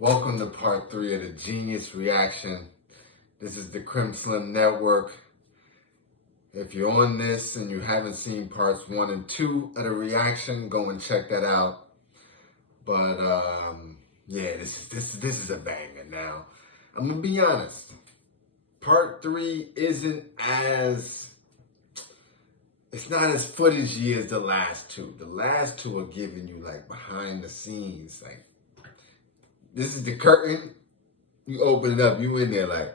Welcome to part 3 of the Genius Reaction. This is the Crim Slim Network. If you're on this and you haven't seen parts 1 and 2 of the reaction, go and check that out. But yeah, this is a banger. Now, I'm gonna be honest. Part 3 it's not as footagey as the last two. The last two are giving you like behind the scenes, like this is the curtain. You open it up, you in there like.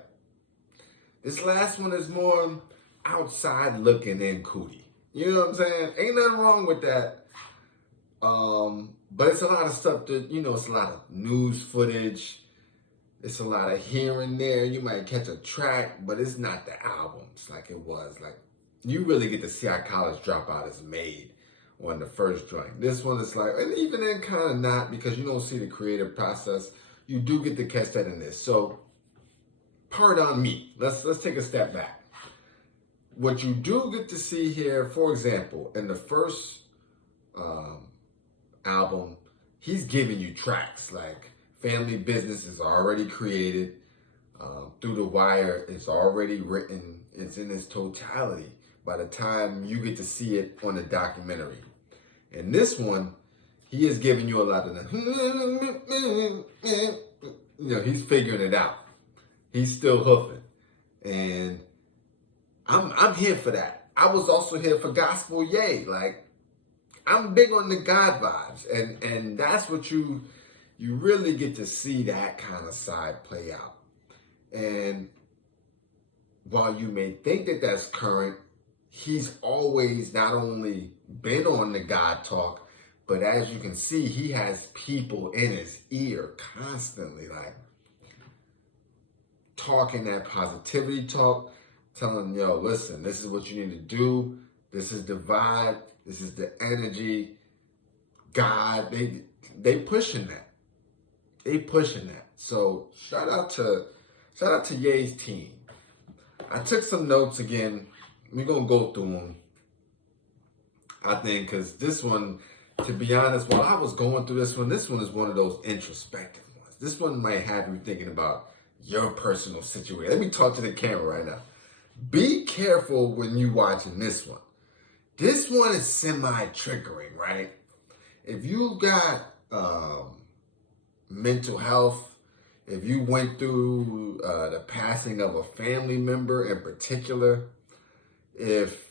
This last one is more outside looking in cootie. You know what I'm saying? Ain't nothing wrong with that. But it's a lot of stuff that, it's a lot of news footage. It's a lot of here and there. You might catch a track, but it's not the albums like it was. Like, you really get to see how College Dropout is made on the first joint. This one is like, and even then kind of not, because you don't see the creative process. You do get to catch that in this. So, pardon me. Let's take a step back. What you do get to see here, for example, in the first album, he's giving you tracks like Family Business is already created. Through the Wire is already written. It's in its totality by the time you get to see it on the documentary. In this one, he is giving you a lot of the, he's figuring it out. He's still hoofing. And I'm here for that. I was also here for Gospel Yay. Like, I'm big on the God vibes. And that's what you really get to see that kind of side play out. And while you may think that that's current, he's always not only been on the God talk, but as you can see, he has people in his ear constantly, like, talking that positivity talk, telling, yo, listen, this is what you need to do. This is the vibe. This is the energy. God, they pushing that. They pushing that. So shout out to Ye's team. I took some notes again. We're going to go through them. I think because this one, to be honest, while I was going through this one is one of those introspective ones. This one might have you thinking about your personal situation. Let me talk to the camera right now. Be careful when you watching this one. This one is semi-triggering, right? If you got mental health, if you went through the passing of a family member in particular, if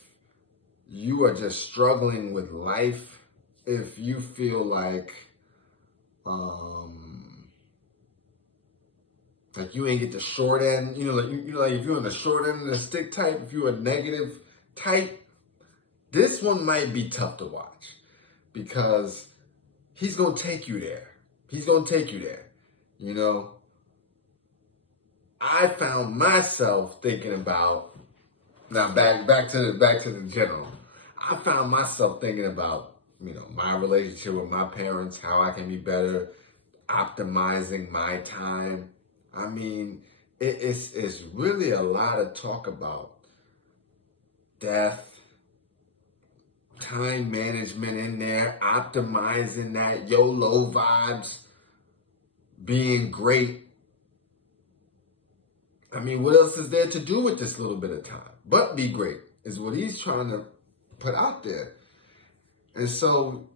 you are just struggling with life, if you feel like you ain't get the short end, like if you're on the short end of the stick type, if you're a negative type, this one might be tough to watch because he's gonna take you there. He's gonna take you there. I found myself thinking about now back to the general. I found myself thinking about my relationship with my parents, how I can be better, optimizing my time. I mean, it's really a lot of talk about death, time management in there, optimizing that, YOLO vibes, being great. I mean, what else is there to do with this little bit of time? But be great is what he's trying to put out there. And so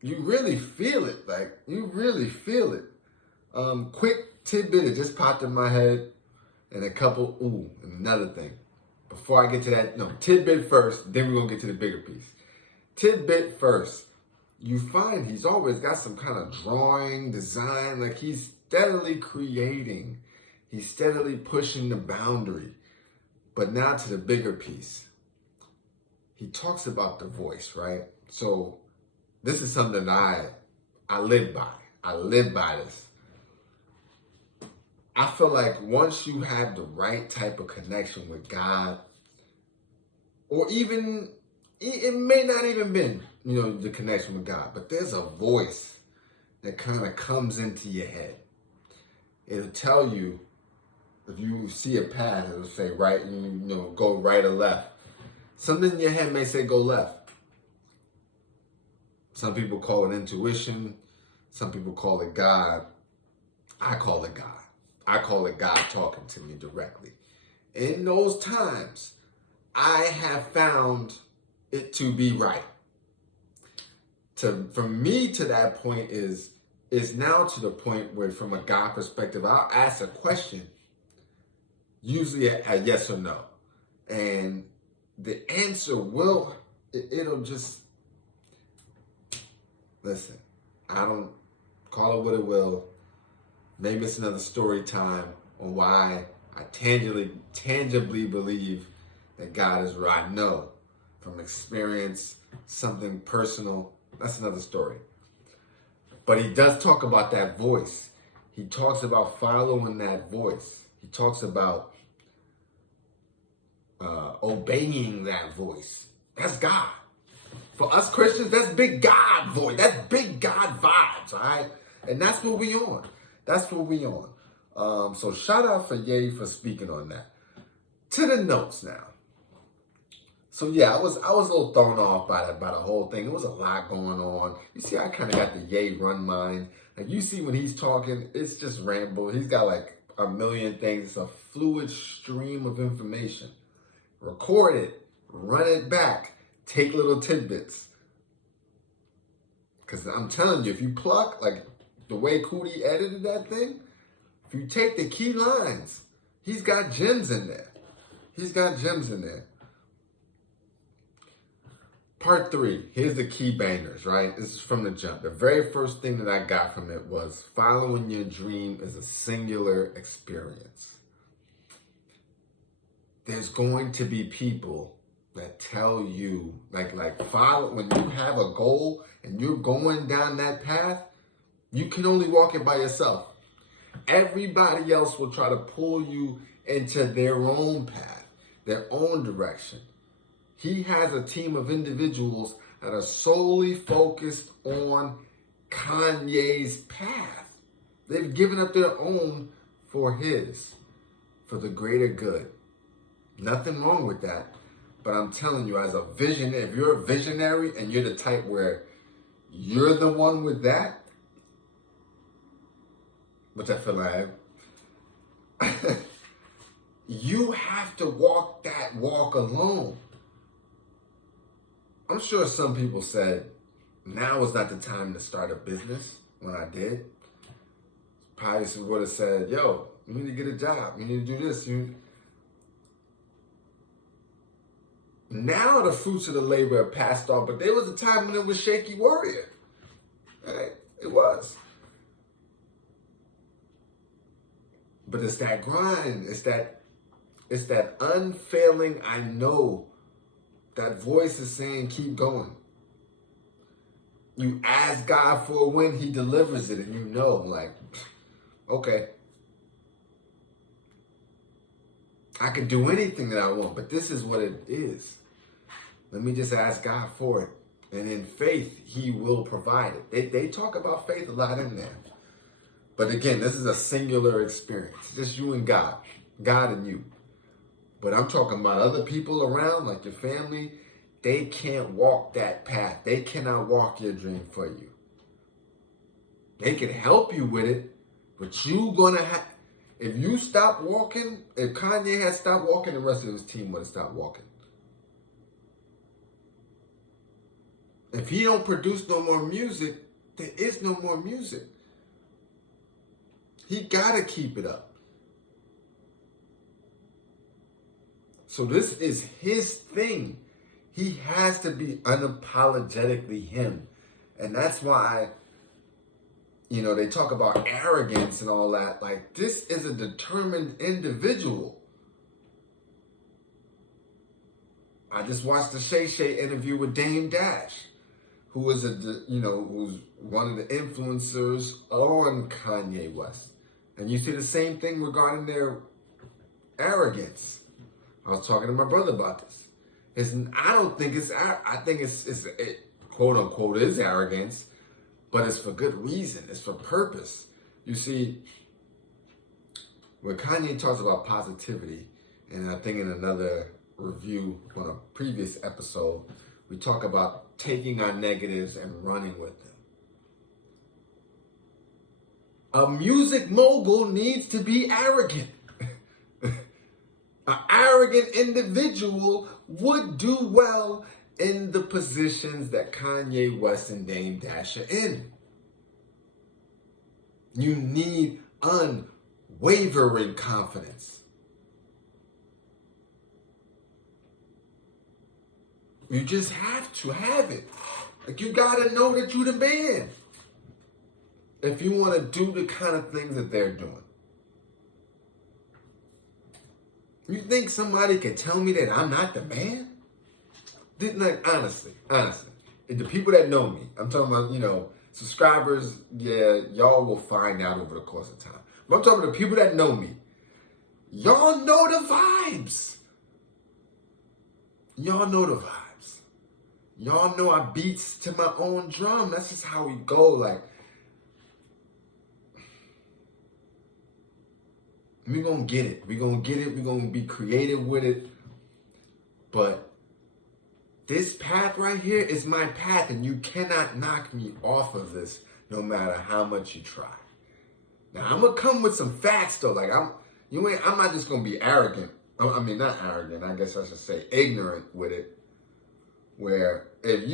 you really feel it. Like, you really feel it. Quick tidbit, it just popped in my head. And and another thing. Before I get to that, tidbit first, then we're going to get to the bigger piece. Tidbit first. You find he's always got some kind of drawing, design, like he's steadily creating. He's steadily pushing the boundary. But now to the bigger piece. He talks about the voice, right? So this is something that I live by. I live by this. I feel like once you have the right type of connection with God, or even, it may not even been, the connection with God, but there's a voice that kind of comes into your head. It'll tell you, if you see a path, it'll say right, go right or left. Something in your head may say go left. Some people call it intuition. Some people call it God. I call it God. I call it God talking to me directly. In those times, I have found it to be right. For me to that point is now to the point where, from a God perspective, I'll ask a question, usually a yes or no, and the answer it'll just, listen, I don't, call it what it will. Maybe it's another story time on why I tangibly believe that God is right. No, from experience, something personal, that's another story. But he does talk about that voice. He talks about following that voice. He talks about obeying that voice. That's God. For us Christians, that's big God voice. That's big God vibes, all right? And that's what we on. That's what we on. So shout out for Ye for speaking on that. To the notes now. So yeah, I was a little thrown off by the whole thing. There was a lot going on. You see, I kind of got the Ye run mind. Like, you see when he's talking, it's just ramble. He's got like a million things. It's a fluid stream of information. Record it, run it back, take little tidbits. Because I'm telling you, if you pluck, like the way Cootie edited that thing, if you take the key lines, he's got gems in there. He's got gems in there. Part 3, here's the key bangers, right? This is from the jump. The very first thing that I got from it was, following your dream is a singular experience. There's going to be people that tell you, follow, when you have a goal and you're going down that path, you can only walk it by yourself. Everybody else will try to pull you into their own path, their own direction. He has a team of individuals that are solely focused on Kanye's path. They've given up their own for the greater good. Nothing wrong with that. But I'm telling you, as a visionary, if you're a visionary and you're the type where you're the one with that, which I feel like you have to walk that walk alone. I'm sure some people said, now is not the time to start a business. When I did, probably would have said, yo, you need to get a job. You need to do this. Now the fruits of the labor are passed on, but there was a time when it was shaky warrior. Right? It was. But it's that grind. It's that unfailing, I know. That voice is saying, keep going. You ask God for a win, he delivers it, and you know, like, okay. I can do anything that I want, but this is what it is. Let me just ask God for it. And in faith, he will provide it. They talk about faith a lot in there. But again, this is a singular experience. Just you and God. God and you. But I'm talking about other people around, like your family. They can't walk that path. They cannot walk your dream for you. They can help you with it, but you're going to have... If you stop walking, if Kanye had stopped walking, the rest of his team would have stopped walking. If he don't produce no more music, there is no more music. He got to keep it up. So this is his thing. He has to be unapologetically him. And that's why, they talk about arrogance and all that. Like, this is a determined individual. I just watched the Shay Shay interview with Dame Dash, who was who's one of the influencers on Kanye West. And you see the same thing regarding their arrogance. I was talking to my brother about this. I don't think it's, I think it quote unquote is arrogance, but it's for good reason. It's for purpose. You see, when Kanye talks about positivity, and I think in another review on a previous episode, we talk about taking our negatives and running with them. A music mogul needs to be arrogant. An arrogant individual would do well in the positions that Kanye West and Dame Dash are in. You need unwavering confidence. You just have to have it. Like, you gotta know that you the man if you want to do the kind of things that they're doing. You think somebody can tell me that I'm not the man? Like, honestly, the people that know me, I'm talking about, subscribers, yeah, y'all will find out over the course of time. But I'm talking to the people that know me. Y'all know the vibes. Y'all know the vibes. Y'all know I beats to my own drum. That's just how we go. Like, we're going to get it. We're going to get it. We're going to be creative with it. But this path right here is my path, and you cannot knock me off of this no matter how much you try. Now, I'm going to come with some facts, though. Like, I'm not just going to be arrogant. I mean, not arrogant. I guess I should say ignorant with it. Where if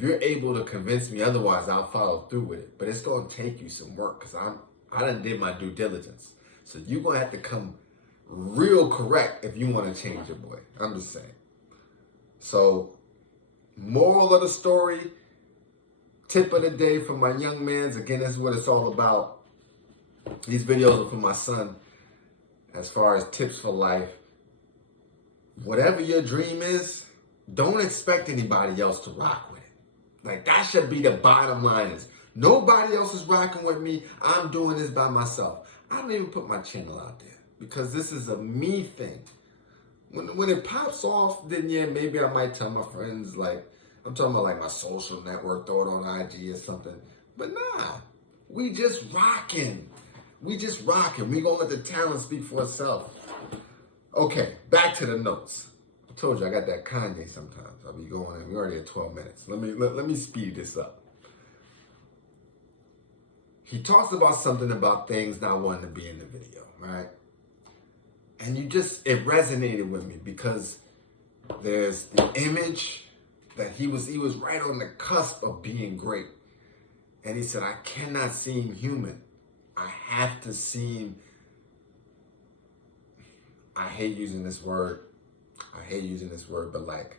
you're able to convince me otherwise, I'll follow through with it. But it's going to take you some work because I done did my due diligence. So you're going to have to come real correct if you want to change your boy. I'm just saying. So, moral of the story, tip of the day for my young mans. Again, this is what it's all about. These videos are for my son as far as tips for life. Whatever your dream is, don't expect anybody else to rock with it. Like, that should be the bottom line is, nobody else is rocking with me. I'm doing this by myself. I don't even put my channel out there because this is a me thing. When it pops off, then yeah, maybe I might tell my friends, like, I'm talking about like my social network, throw it on IG or something. But nah, we just rocking. We just rocking. We gonna let the talent speak for itself. Okay, back to the notes. I told you I got that Kanye sometimes. I'll be going in. We're already at 12 minutes. Let me speed this up. He talks about something about things not wanting to be in the video, right? And it resonated with me because there's the image that he was right on the cusp of being great. And he said, I cannot seem human. I have to seem, I hate using this word, but like,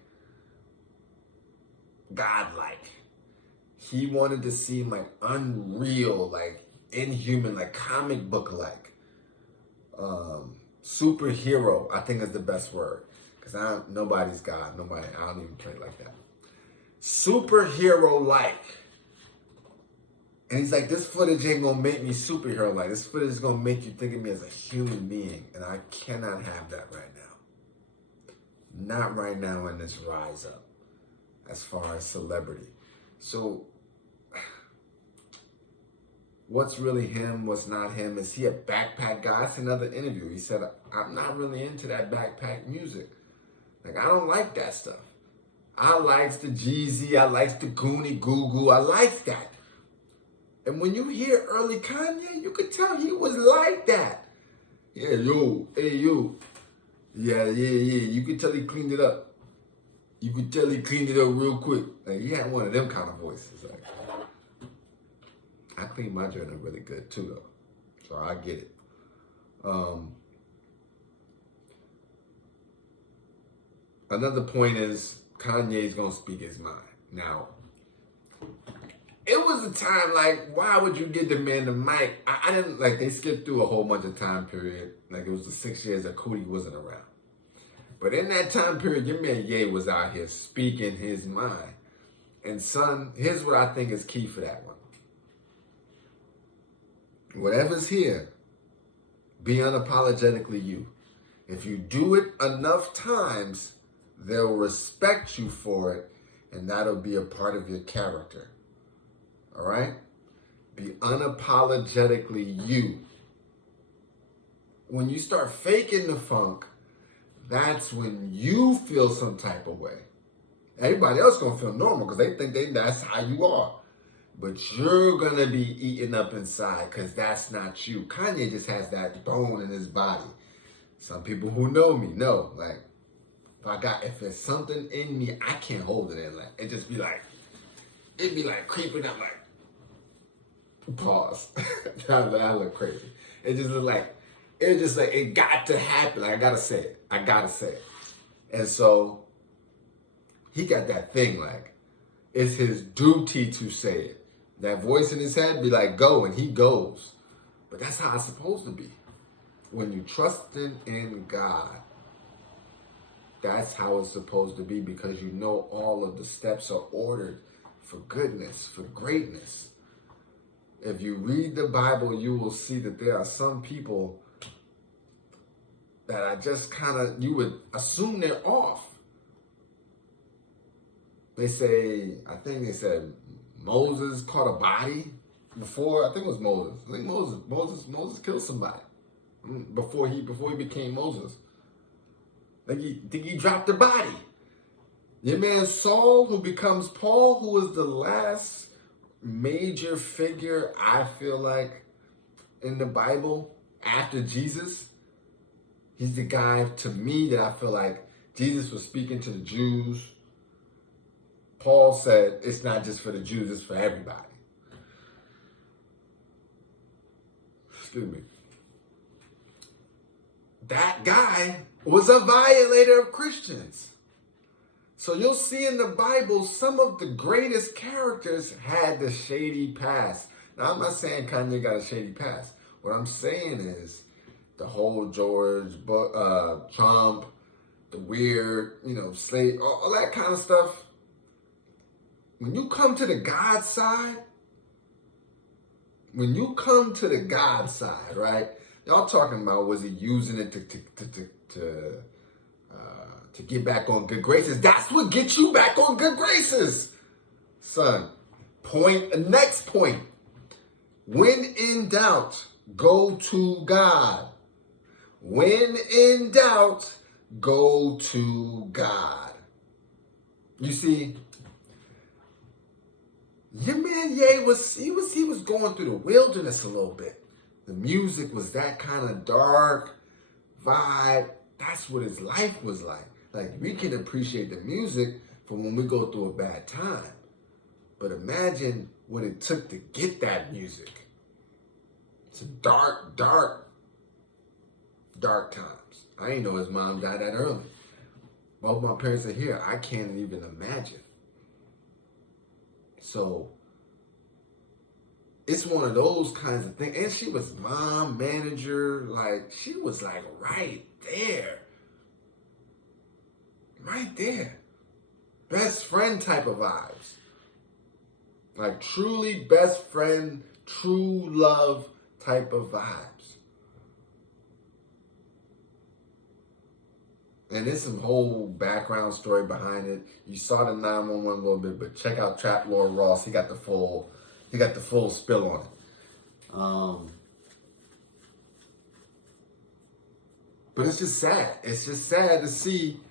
godlike. He wanted to seem like unreal, like inhuman, like comic book-like. Superhero, I think is the best word. Because nobody's God. I don't even play like that. Superhero-like. And he's like, this footage ain't going to make me superhero-like. This footage is going to make you think of me as a human being. And I cannot have that right now. Not right now in this rise up. As far as celebrity. So, what's really him, what's not him? Is he a backpack guy? That's another interview. He said, I'm not really into that backpack music. Like, I don't like that stuff. I likes the Jeezy, I likes the Goonie Goo Goo, I like that. And when you hear early Kanye, you could tell he was like that. Yeah, yo, hey, yo. Yeah, you could tell he cleaned it up. You could tell he cleaned it up real quick. Like, he had one of them kind of voices. Like, I clean my journal really good too, though. So I get it. Another point is Kanye's gonna speak his mind. Now, it was a time like, why would you give the man the mic? I didn't, like, they skipped through a whole bunch of time period. Like, it was the 6 years that Cootie wasn't around. But in that time period, your man Ye was out here speaking his mind. And son, here's what I think is key for that one. Whatever's here, be unapologetically you. If you do it enough times, they'll respect you for it, and that'll be a part of your character. All right? Be unapologetically you. When you start faking the funk, that's when you feel some type of way. Everybody else gonna feel normal because they think that's how you are. but you're gonna be eaten up inside because that's not you. Kanye just has that bone in his body. Some people who know me know, like, if there's something in me, I can't hold it in. Like, it'd be like creeping up, like, pause. I look crazy. It just look like, it got to happen. Like, I gotta say it. And so, he got that thing, like, it's his duty to say it. That voice in his head be like, go, and he goes. But that's how it's supposed to be. When you trusting in God, that's how it's supposed to be, because you know all of the steps are ordered for goodness, for greatness. If you read the Bible, you will see that there are some people that are just you would assume they're off. I think they said Moses caught a body before. I think it was Moses. I think Moses killed somebody before he became Moses. I think he dropped a body. Your man Saul, who becomes Paul, who is the last major figure, I feel like, in the Bible after Jesus. He's the guy, to me, that I feel like Jesus was speaking to the Jews. Paul said it's not just for the Jews, it's for everybody. Excuse me. That guy was a violator of Christians. So you'll see in the Bible, some of the greatest characters had the shady past. Now, I'm not saying Kanye got a shady past. What I'm saying is the whole Trump, the weird, slave, all that kind of stuff. When you come to the God side, right? Y'all talking about, was he using it to get back on good graces? That's what gets you back on good graces, son. Next point. When in doubt, go to God. When in doubt, go to God. You see, your man Ye was going through the wilderness a little bit. The music was that kind of dark vibe. That's what his life was like. Like, we can appreciate the music for when we go through a bad time. But imagine what it took to get that music. It's dark times. I didn't know his mom died that early. Both my parents are here. I can't even imagine. So, it's one of those kinds of things. And she was mom, manager, like, she was like right there. Right there. Best friend type of vibes. Like, truly best friend, true love type of vibes. And there's some whole background story behind it. You saw the 911 a little bit, but check out Trap Lord Ross. He got the full spill on it. But it's just sad. It's just sad to see,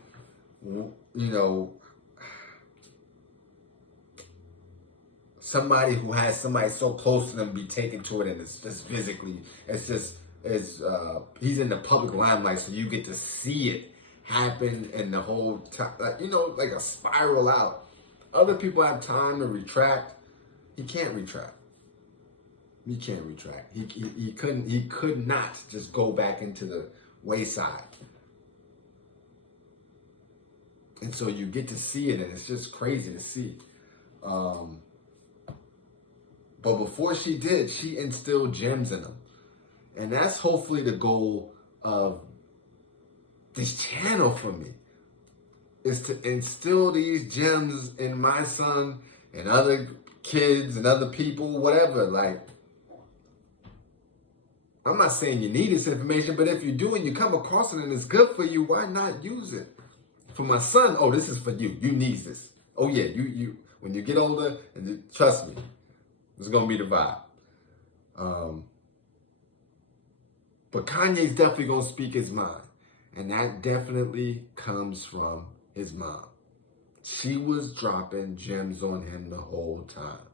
somebody who has somebody so close to them be taken to it, and it's just physically, he's in the public limelight, so you get to see it happen, and the whole time, like a spiral out. Other people have time to retract. He can't retract. He could not just go back into the wayside. And so you get to see it, and it's just crazy to see. But before she did, she instilled gems in him. And that's hopefully the goal of this channel for me, is to instill these gems in my son and other kids and other people, whatever. Like, I'm not saying you need this information, but if you do and you come across it and it's good for you, why not use it? For my son, this is for you. You need this. Oh yeah, you when you get older, and trust me, it's gonna be the vibe. But Kanye's definitely gonna speak his mind. And that definitely comes from his mom. She was dropping gems on him the whole time.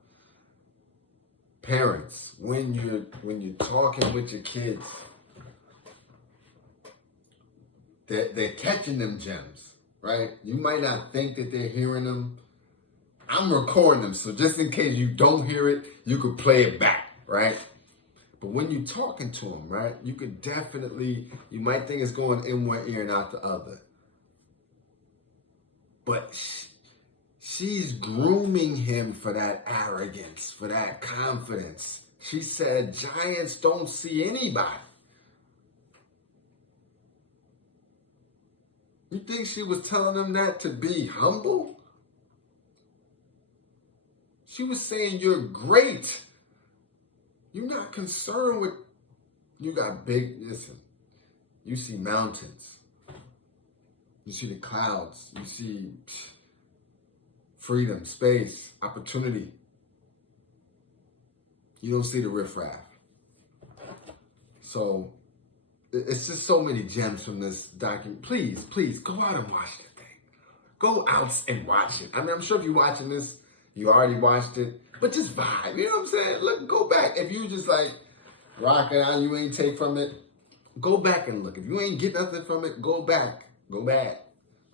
Parents, when you're talking with your kids, they're catching them gems, right? You might not think that they're hearing them. I'm recording them, so just in case you don't hear it, you could play it back, right? But when you're talking to them, right, you could definitely, you might think it's going in one ear and out the other. But she's grooming him for that arrogance, for that confidence. She said, giants don't see anybody. You think she was telling him that to be humble? She was saying, you're great. You're not concerned with, you got big, listen, you see mountains. You see the clouds. You see freedom, space, opportunity. You don't see the riffraff. So it's just so many gems from this document. Please go out and watch the thing. Go out and watch it. I mean, I'm sure if you're watching this, you already watched it, but just vibe. You know what I'm saying? Look, go back. If you just like rocking out, you ain't take from it, go back and look. If you ain't get nothing from it, go back. Go back.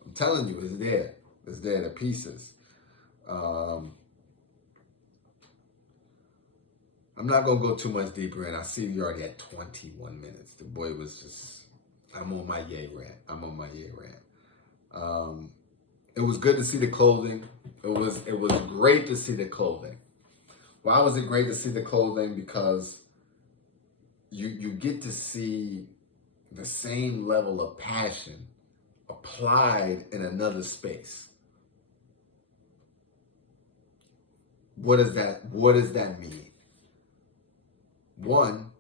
I'm telling you, it's there. It's there, the pieces. I'm not going to go too much deeper in. I see you already at 21 minutes. The boy was just, I'm on my yay rant. It was good to see the clothing. It was great to see the clothing. Why was it great to see the clothing? Because you get to see the same level of passion applied in another space. What does that mean? One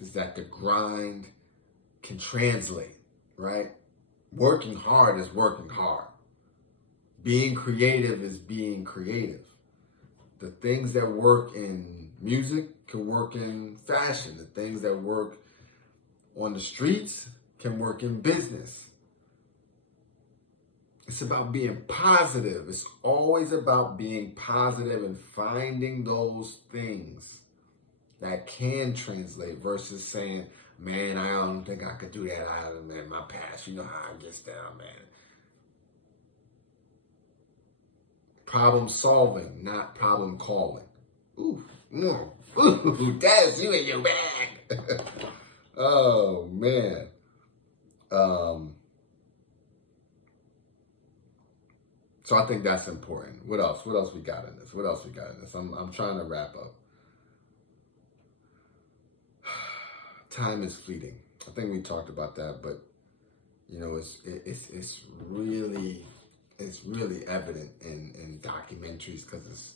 is that the grind can translate, right? Working hard is working hard. Being creative is being creative. The things that work in music can work in fashion. The things that work on the streets can work in business. It's about being positive. It's always about being positive and finding those things that can translate versus saying, man, I don't think I could do that out of my past. You know how I get down, man. Problem solving, not problem calling. Ooh, that's you in your bag. Oh, man. So I think that's important. What else? What else we got in this? I'm trying to wrap up. Time is fleeting. I think we talked about that, but you know, it's really evident in documentaries because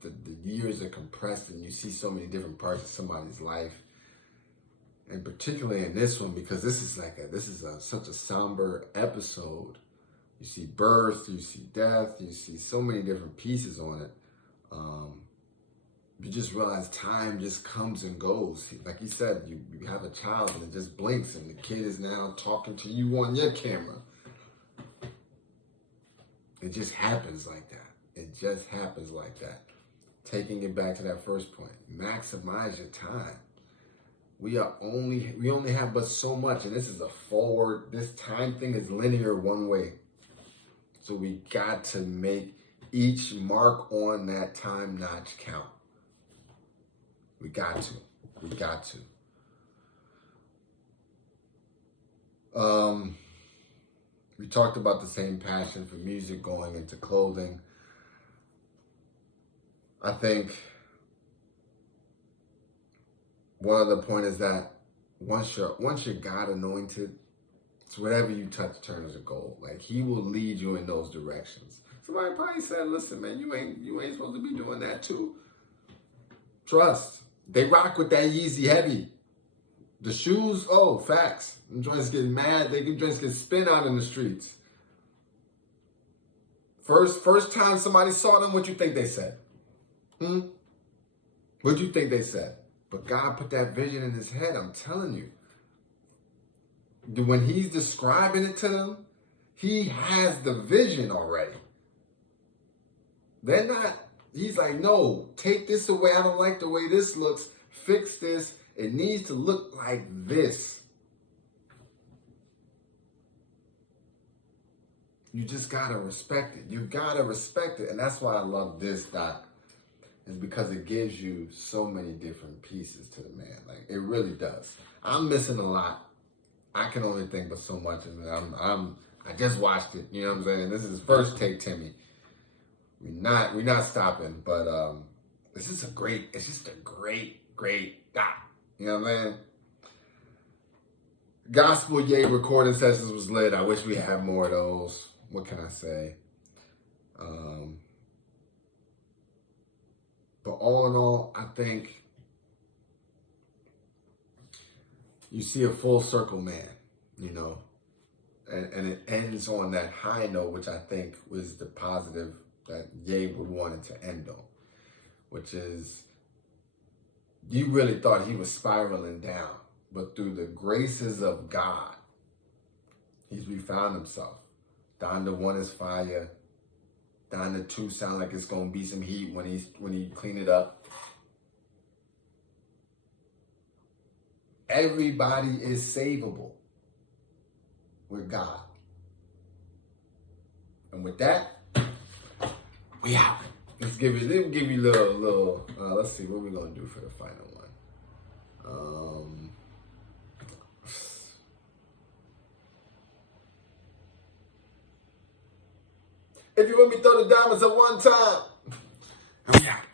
the years are compressed and you see so many different parts of somebody's life, and particularly in this one because this is such a somber episode. You see birth, you see death, you see so many different pieces on it. You just realize time just comes and goes. Like you said, you have a child and it just blinks and the kid is now talking to you on your camera. It just happens like that. Taking it back to that first point, maximize your time. We only have but so much, and this is this time thing is linear one way. So we got to make each mark on that time notch count. We got to. We talked about the same passion for music going into clothing. I think one other point is that once you're God anointed, it's whatever you touch turns to gold. Like He will lead you in those directions. Somebody probably said, "Listen, man, you ain't supposed to be doing that too." Trust. They rock with that Yeezy heavy. The shoes, oh, facts. Them joints get mad. Them joints get spin out in the streets. First time somebody saw them, what you think they said? What you think they said? But God put that vision in his head, I'm telling you. When He's describing it to them, He has the vision already. They're not He's like, no, take this away. I don't like the way this looks. Fix this. It needs to look like this. You just gotta respect it. You gotta respect it. And that's why I love this doc, is because it gives you so many different pieces to the man. Like, it really does. I'm missing a lot. I can only think but so much. And I just watched it. You know what I'm saying? This is his first take, Timmy. We're not stopping, but it's just a great doc. You know what I'm saying? Gospel Ye recording sessions was lit. I wish we had more of those. What can I say? But all in all, I think you see a full circle man, you know, and it ends on that high note, which I think was the positive that Ye would want it to end on, which is, you really thought he was spiraling down, but through the graces of God, he's refound himself. Down to 1 is fire. Down to 2 sound like it's gonna be some heat when he clean it up. Everybody is savable with God. And with that, we out. Let me give you a little. Let's see what we're gonna do for the final one. If you want me to throw the diamonds at one time, we out.